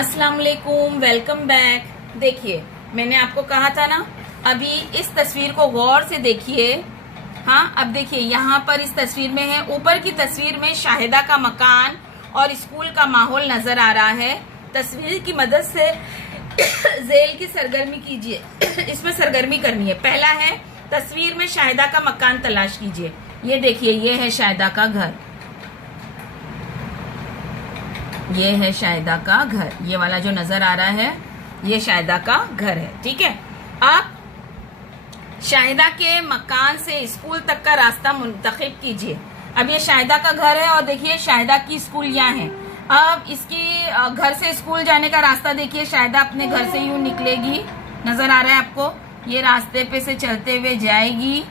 अस्सलाम वालेकुम, welcome back. देखिए, मैंने आपको कहा था ना, अभी इस तस्वीर को गौर से देखिए। हाँ, अब देखिए यहाँ पर इस तस्वीर में है, ऊपर की तस्वीर में शाहिदा का मकान और स्कूल का माहौल नजर आ रहा है। तस्वीर की मदद से जेल की सरगर्मी कीजिए। इसमें सरगर्मी करनी है। पहला है, तस्वीर में शाहिदा का मकान तलाश कीजिए। ये देखिए, ये है शाहिदा का घर, ये है शाहिदा का घर। ये वाला जो नजर आ रहा है, ये शाहिदा का घर है। ठीक है, आप शाहिदा के मकान से स्कूल तक का रास्ता मुंतखब कीजिए। अब ये शाहिदा का घर है और देखिए शाहिदा की स्कूल यहाँ है। अब इसकी घर से स्कूल जाने का रास्ता देखिए। शाहिदा अपने घर से यूं निकलेगी, नजर आ रहा है आपको। ये रास्ते पे से चलते हुए जाएगी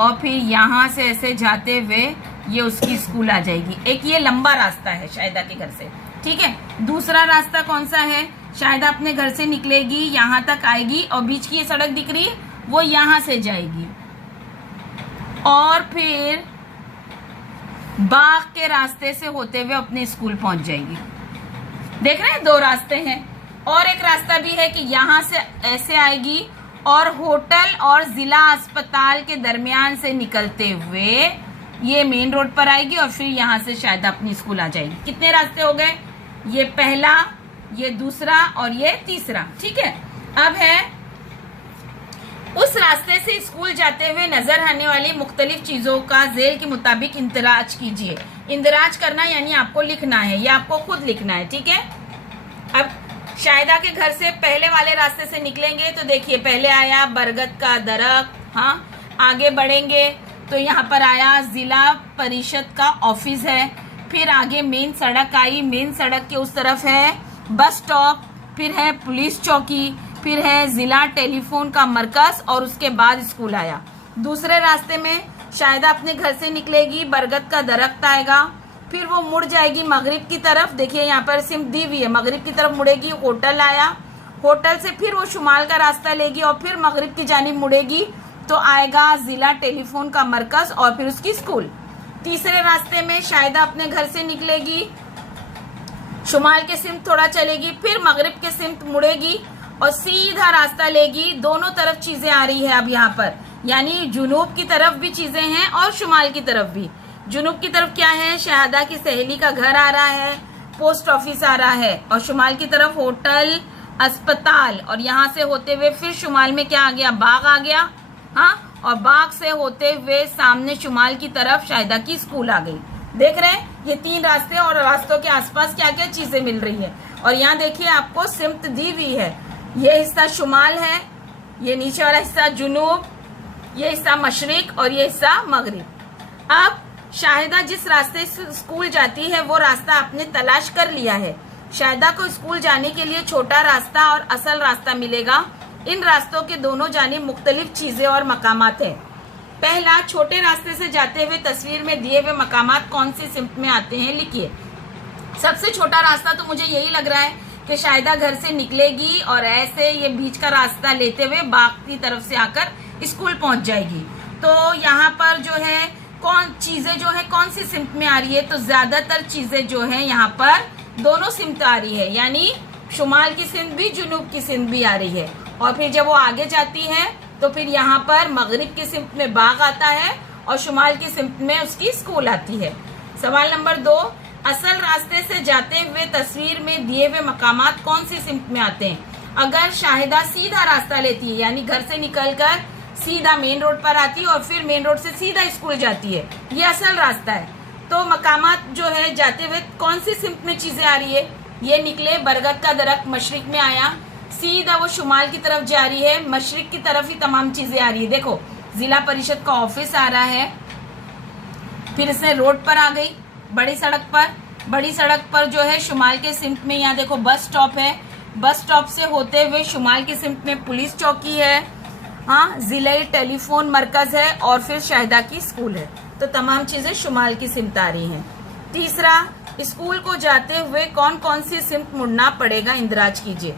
और फिर यहाँ से ऐसे जाते हुए ये उसकी स्कूल आ जाएगी। एक ये लंबा रास्ता है शाहिदा के घर से। ठीक है, दूसरा रास्ता कौन सा है? शाहिदा अपने घर से निकलेगी, यहाँ तक आएगी और बीच की ये सड़क दिख रही है, वो यहाँ से जाएगी और फिर बाग के रास्ते से होते हुए अपने स्कूल पहुंच जाएगी। देख रहे हैं, दो रास्ते हैं। और एक रास्ता भी है कि यहाँ से ऐसे आएगी और होटल और जिला अस्पताल के दरमियान से निकलते हुए ये मेन रोड पर आएगी और फिर यहाँ से शायद अपनी स्कूल आ जाएगी। कितने रास्ते हो गए? ये पहला, ये दूसरा और ये तीसरा। ठीक है, अब है उस रास्ते से स्कूल जाते हुए नजर आने वाली मुख्तलिफ चीजों का जेल के मुताबिक इंदराज कीजिए। इंदराज करना यानी आपको लिखना है, ये आपको खुद लिखना है। ठीक है, अब शाहिदा के घर से पहले वाले रास्ते से निकलेंगे तो देखिए, पहले आया बरगद का दरख्त। हाँ, आगे बढ़ेंगे तो यहाँ पर आया जिला परिषद का ऑफिस है। फिर आगे मेन सड़क आई, मेन सड़क के उस तरफ है बस स्टॉप, फिर है पुलिस चौकी, फिर है जिला टेलीफोन का मरकज और उसके बाद स्कूल आया। दूसरे रास्ते में शाहिदा अपने घर से निकलेगी, बरगद का दरख्त आएगा, फिर वो मुड़ जाएगी मगरिब की तरफ। देखिए यहाँ पर सिम दी हुई है, मगरिब की तरफ मुड़ेगी, होटल आया, होटल से फिर वो शुमाल का रास्ता लेगी और फिर मगरिब की जानिब मुड़ेगी तो आएगा जिला टेलीफोन का मरकज और फिर उसकी स्कूल। तीसरे रास्ते में शाहिदा अपने घर से निकलेगी, शुमाल के सिमत थोड़ा चलेगी, फिर मगरिब के सिमत मुड़ेगी और सीधा रास्ता लेगी। दोनों तरफ चीजें आ रही है अब यहाँ पर, यानी जुनूब की तरफ भी चीजें हैं और शुमाल की तरफ भी। जुनूब की तरफ क्या है? शाहिदा की सहेली का घर आ रहा है, पोस्ट ऑफिस आ रहा है और शुमाल की तरफ होटल, अस्पताल और यहाँ से होते हुए फिर शुमाल में क्या आ गया? बाग आ गया। हाँ, और बाग से होते हुए सामने शुमाल की तरफ शाहिदा की स्कूल आ गई। देख रहे हैं, ये तीन रास्ते और रास्तों के आसपास क्या क्या चीजें मिल रही है। और यहाँ देखिए आपको सिमत दी हुई है। ये हिस्सा शुमाल है, ये नीचे वाला हिस्सा जुनूब, ये हिस्सा मशरिक और ये हिस्सा मगरिब। अब शाहिदा जिस रास्ते से स्कूल जाती है वो रास्ता आपने तलाश कर लिया है। शाहिदा को स्कूल जाने के लिए छोटा रास्ता और असल रास्ता मिलेगा। इन रास्तों के दोनों जानिब मुख्तलिफ चीजें और मकामात हैं। पहला, छोटे रास्ते से जाते हुए तस्वीर में दिए हुए मकामात कौन सी सिमत में आते हैं, लिखिए। सबसे छोटा रास्ता तो मुझे यही लग रहा है कि शाहिदा घर से निकलेगी और ऐसे ये बीच का रास्ता लेते हुए बाग की तरफ से आकर स्कूल पहुंच जाएगी। तो यहाँ पर जो है चीजें जो है कौन सी सिमत में आ रही है? तो ज्यादातर चीजें जो है यहाँ पर दोनों सिमत आ रही है, यानी शुमाल की सिमत भी, जुनूब की सिमत भी आ रही है। और फिर जब वो आगे जाती है तो फिर यहाँ पर मगरिब की सिमत में बाग आता है और शुमाल की सिमत में उसकी स्कूल आती है। सवाल नंबर 2, असल रास्ते से जाते हुए तस्वीर में दिए हुए मकामात कौन सी सिमत में आते हैं? अगर शाहिदा सीधा रास्ता लेती है, यानी घर से निकलकर सीधा मेन रोड पर आती है और फिर मेन रोड से सीधा स्कूल जाती है, ये असल रास्ता है। तो मकामात जो है जाते हुए कौन सी सिमत में चीजें आ रही है? ये निकले, बरगद का दरख्त मशरिक में आया, सीधा वो शुमाल की तरफ जा रही है, मशरिक की तरफ ही तमाम चीजें आ रही है। देखो, जिला परिषद का ऑफिस आ रहा है, फिर इसने रोड पर आ गई, बड़ी सड़क पर। बड़ी सड़क पर जो है शुमाल के सिमत में यहाँ देखो बस स्टॉप है, बस स्टॉप से होते हुए शुमाल की सिमत में पुलिस चौकी है, हाँ, जिला टेलीफोन मरकज है और फिर शाहिदा की स्कूल है। तो तमाम चीजें शुमाल की सिमत आ रही हैं। तीसरा, स्कूल को जाते हुए कौन कौन सी सिमत मुड़ना पड़ेगा, इंदराज कीजिए।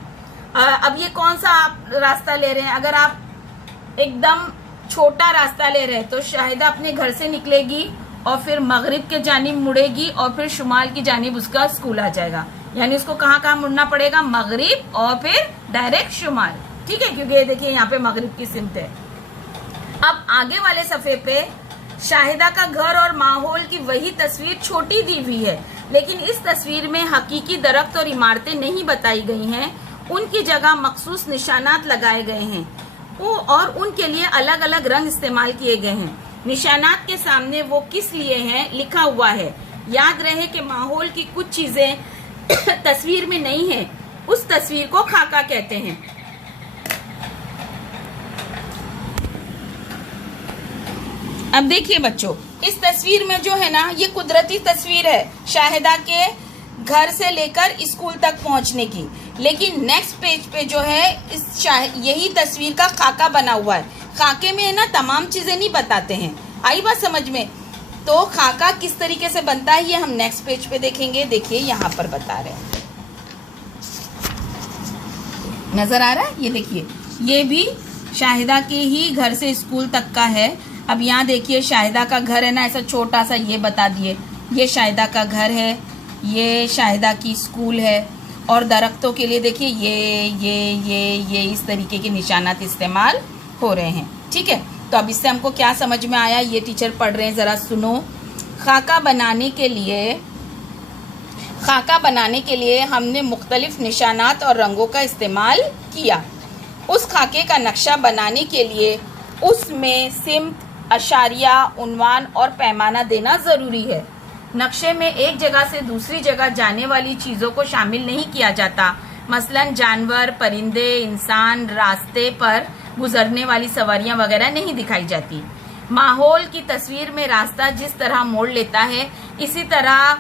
अब ये कौन सा आप रास्ता ले रहे हैं? अगर आप एकदम छोटा रास्ता ले रहे हैं तो शाहिदा अपने घर से निकलेगी और फिर मगरिब के जानिब मुड़ेगी और फिर शुमाल की जानिब उसका स्कूल आ जाएगा। यानी उसको कहाँ कहाँ मुड़ना पड़ेगा, मगरिब और फिर डायरेक्ट शुमाल, ठीक है, क्योंकि ये देखिए यहाँ पे मगरिब की सिमत है। अब आगे वाले सफ़े पे शाहिदा का घर और माहौल की वही तस्वीर छोटी दी हुई है, लेकिन इस तस्वीर में हकीकी दरख्त और इमारतें नहीं बताई गई हैं, उनकी जगह मखसूस निशानात लगाए गए हैं और उनके लिए अलग अलग रंग इस्तेमाल किए गए हैं। निशानात के सामने वो किस लिए हैं लिखा हुआ है। याद रहे कि माहौल की कुछ चीजें तस्वीर में नहीं है, उस तस्वीर को खाका कहते हैं। अब देखिए बच्चों, इस तस्वीर में जो है ना, ये कुदरती तस्वीर है शाहिदा के घर से लेकर स्कूल तक पहुंचने की, लेकिन नेक्स्ट पेज पे जो है यही तस्वीर का खाका बना हुआ है। खाके में है ना तमाम चीजें नहीं बताते हैं, आई बात समझ में। तो खाका किस तरीके से बनता है ये हम नेक्स्ट पेज पे देखेंगे। देखिए यहाँ पर बता रहे हैं, नजर आ रहा है, ये देखिए, ये भी शाहिदा के ही घर से स्कूल तक का है। अब यहाँ देखिए शाहिदा का घर है ना, ऐसा छोटा सा, ये बता दिए ये शाहिदा का घर है, ये शाहिदा की स्कूल है, और दरख्तों के लिए देखिए ये इस तरीके के निशानात इस्तेमाल हो रहे हैं, ठीक है। तो अब इससे हमको क्या समझ में आया, ये टीचर पढ़ रहे हैं, ज़रा सुनो। खाका बनाने के लिए हमने मुख्तलिफ निशानात और रंगों का इस्तेमाल किया। उस खाके का नक्शा बनाने के लिए उसमें सिमत, अशारिया, उन्वान और पैमाना देना ज़रूरी है। नक्शे में एक जगह से दूसरी जगह जाने वाली चीज़ों को शामिल नहीं किया जाता, मसलन जानवर, परिंदे, इंसान, रास्ते पर गुजरने वाली सवारियां वगैरह नहीं दिखाई जाती। माहौल की तस्वीर में रास्ता जिस तरह मोड़ लेता है, इसी तरह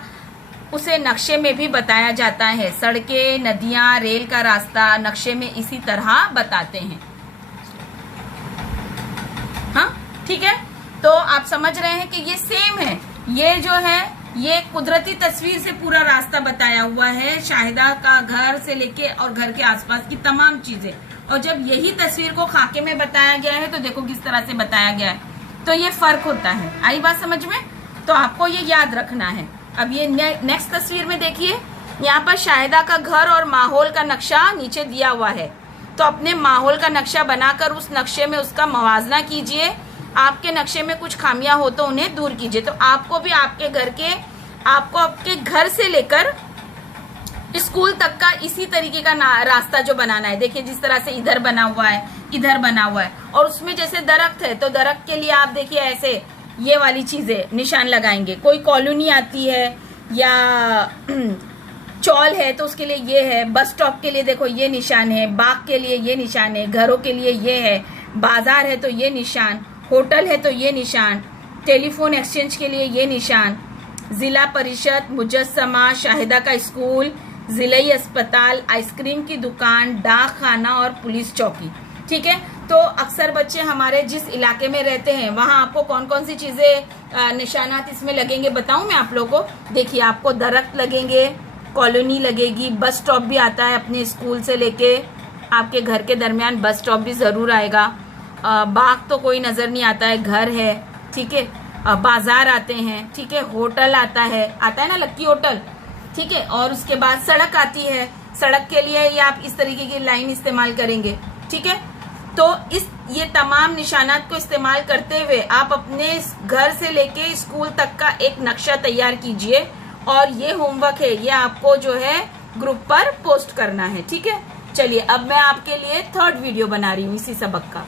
उसे नक्शे में भी बताया जाता है। सड़कें, नदियां, रेल का रास्ता नक्शे में इसी तरह बताते हैं। हाँ, ठीक है। तो आप समझ रहे हैं कि ये सेम है, ये जो है ये कुदरती तस्वीर से पूरा रास्ता बताया हुआ है, शाहिदा का घर से लेके और घर के आसपास की तमाम चीजें। और जब यही तस्वीर को खाके में बताया गया है तो देखो किस तरह से बताया गया है, तो ये फर्क होता है। आई बात समझ में? तो आपको ये याद रखना है। अब ये नेक्स्ट तस्वीर में देखिए, यहाँ पर शाहिदा का घर और माहौल का नक्शा नीचे दिया हुआ है। तो अपने माहौल का नक्शा बनाकर उस नक्शे में उसका मवाजना कीजिए। आपके नक्शे में कुछ खामियां हो तो उन्हें दूर कीजिए। तो आपको भी आपको आपके घर से लेकर स्कूल तक का इसी तरीके का रास्ता जो बनाना है। देखिए जिस तरह से इधर बना हुआ है, इधर बना हुआ है, और उसमें जैसे दरख्त है तो दरख्त के लिए आप देखिए ऐसे ये वाली चीजें निशान लगाएंगे। कोई कॉलोनी आती है या चौल है तो उसके लिए ये है, बस स्टॉप के लिए देखो ये निशान है, बाग के लिए ये निशान है, घरों के लिए ये है, बाजार है तो ये निशान, होटल है तो ये निशान, टेलीफोन एक्सचेंज के लिए ये निशान, जिला परिषद, मुजस्समा, शाहिदा का स्कूल, जिलाई अस्पताल, आइसक्रीम की दुकान, डाक खाना और पुलिस चौकी। ठीक है। तो अक्सर बच्चे हमारे जिस इलाके में रहते हैं वहाँ आपको कौन कौन सी चीजें निशानात इसमें लगेंगे बताऊं मैं आप लोगों को। देखिए आपको दरख्त लगेंगे, कॉलोनी लगेगी, बस स्टॉप भी आता है, अपने स्कूल से लेके आपके घर के दरमियान बस स्टॉप भी जरूर आएगा। बाग तो कोई नजर नहीं आता है, घर है, ठीक है। बाजार आते हैं, ठीक है, होटल आता है ना लक्की होटल, ठीक है। और उसके बाद सड़क आती है, सड़क के लिए ये आप इस तरीके की लाइन इस्तेमाल करेंगे, ठीक है। तो ये तमाम निशानात को इस्तेमाल करते हुए आप अपने घर से लेके स्कूल तक का एक नक्शा तैयार कीजिए, और ये होमवर्क है, ये आपको जो है ग्रुप पर पोस्ट करना है, ठीक है। चलिए अब मैं आपके लिए 3rd वीडियो बना रही हूँ इसी सबक का।